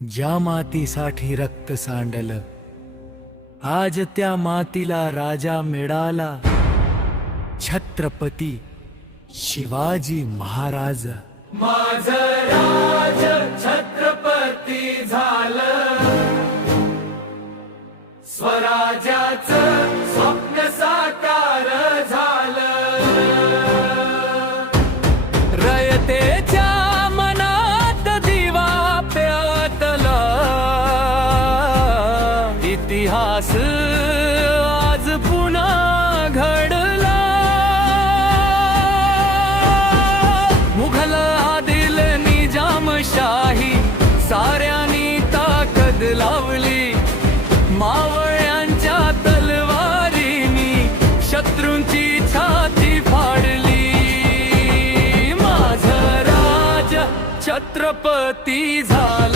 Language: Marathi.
ज्या मातीसाठी रक्त सांडलं, आज त्या मातीला राजा मिळाला, छत्रपती शिवाजी महाराज। माझं राज छत्रपती झालं, स्वराज्याचं स्वप्न साकार झालं। रयतेच्या मनात दिवा पेटला, इतिहास आज पुन्हा घडला। मुघल आदिल निजामशाही साऱ्यांनी ताकद लावली, मावळ्यांच्या तलवारीनी शत्रूंची छाती फाडली। माझं राज छत्रपती झालं,